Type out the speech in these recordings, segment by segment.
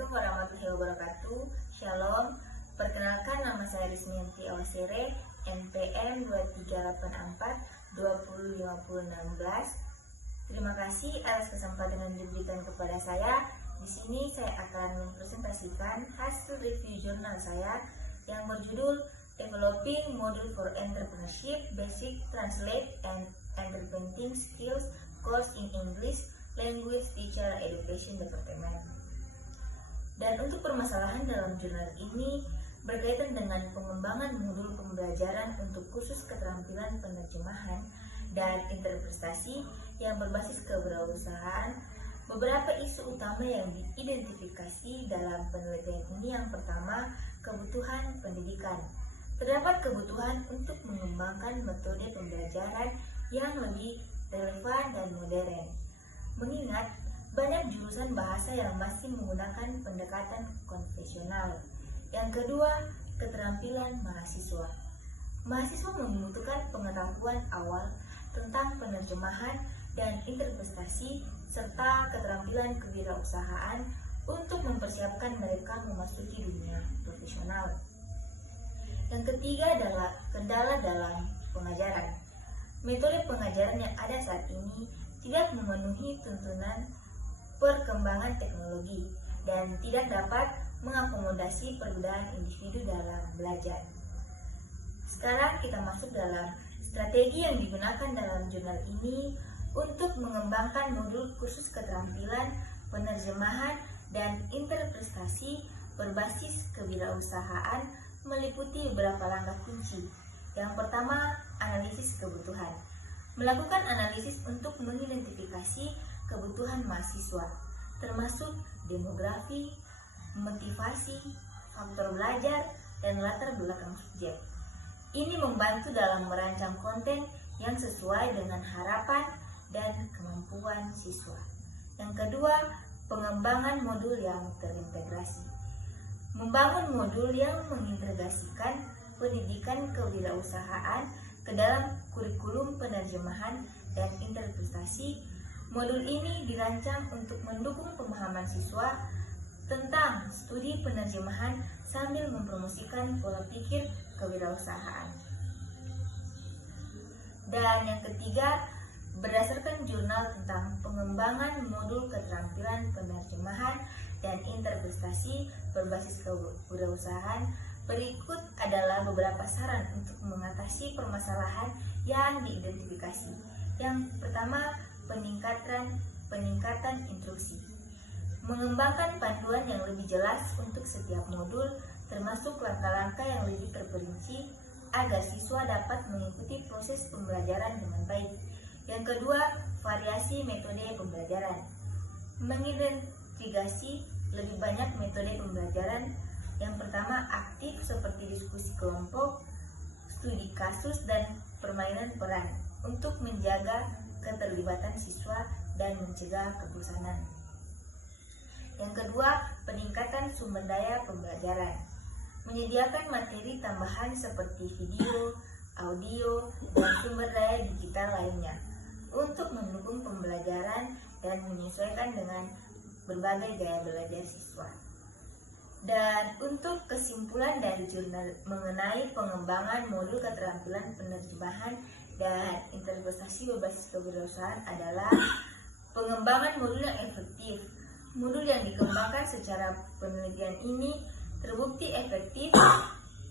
Assalamualaikum warahmatullahi wabarakatuh. Shalom. Perkenalkan, nama saya Rismianti Awasere, NPM 2384 Terima kasih atas kesempatan yang diberikan kepada saya. Di sini saya akan mempresentasikan hasil review jurnal saya yang berjudul Developing Module for Entrepreneurship Basic Translate and Entrepreneuring Skills Course in English Language Teacher Education Department. Dan untuk permasalahan dalam jurnal ini berkaitan dengan pengembangan modul pembelajaran untuk khusus keterampilan penerjemahan dan interpretasi yang berbasis kewirausahaan. Beberapa isu utama yang diidentifikasi dalam penelitian ini, yang pertama, kebutuhan pendidikan. Terdapat kebutuhan untuk mengembangkan metode pembelajaran yang lebih relevan dan modern, mengingat banyak jurusan bahasa yang masih menggunakan pendekatan konvensional. Yang kedua, keterampilan mahasiswa. Mahasiswa membutuhkan pengetahuan awal tentang penerjemahan dan interpretasi serta keterampilan kewirausahaan untuk mempersiapkan mereka memasuki dunia profesional. Yang ketiga adalah kendala dalam pengajaran. Metode pengajaran yang ada saat ini tidak memenuhi tuntunan perkembangan teknologi dan tidak dapat mengakomodasi perbedaan individu dalam belajar. Sekarang kita masuk dalam strategi yang digunakan dalam jurnal ini untuk mengembangkan modul kursus keterampilan penerjemahan dan interpretasi berbasis kewirausahaan, meliputi beberapa langkah kunci. Yang pertama, analisis kebutuhan. Melakukan analisis untuk mengidentifikasi kebutuhan mahasiswa, termasuk demografi, motivasi, faktor belajar, dan latar belakang subjek. Ini membantu dalam merancang konten yang sesuai dengan harapan dan kemampuan siswa. Yang kedua, pengembangan modul yang terintegrasi. Membangun modul yang mengintegrasikan pendidikan kewirausahaan ke dalam kurikulum penerjemahan dan interpretasi. Modul ini dirancang untuk mendukung pemahaman siswa tentang studi penerjemahan sambil mempromosikan pola pikir kewirausahaan. Dan yang ketiga, berdasarkan jurnal tentang pengembangan modul keterampilan penerjemahan dan interpretasi berbasis kewirausasahaan, berikut adalah beberapa saran untuk mengatasi permasalahan yang diidentifikasi. Yang pertama, peningkatan instruksi. Mengembangkan panduan yang lebih jelas untuk setiap modul, termasuk langkah-langkah yang lebih terperinci agar siswa dapat mengikuti proses pembelajaran dengan baik. Yang kedua, variasi metode pembelajaran. Mengidentifikasi lebih banyak metode pembelajaran. Yang pertama, aktif seperti diskusi kelompok, studi kasus, dan permainan peran untuk menjaga keterlibatan siswa dan mencegah kebosanan. Yang kedua, peningkatan sumber daya pembelajaran. Menyediakan materi tambahan seperti video, audio, dan sumber daya digital lainnya untuk mendukung pembelajaran dan menyesuaikan dengan berbagai gaya belajar siswa. Dan untuk kesimpulan dari jurnal mengenai pengembangan modul keterampilan penerjemahan dan interpretasi berbasis kewirausahaan adalah pengembangan modul yang efektif. Modul yang dikembangkan secara penelitian ini terbukti efektif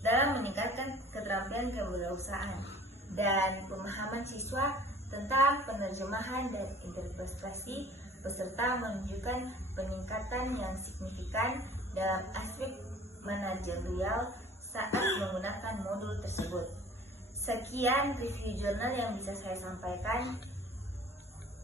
dalam meningkatkan keterampilan kewirausahaan dan pemahaman siswa tentang penerjemahan dan interpretasi, beserta menunjukkan peningkatan yang signifikan dalam aspek manajerial saat menggunakan modul tersebut. Sekian review jurnal yang bisa saya sampaikan.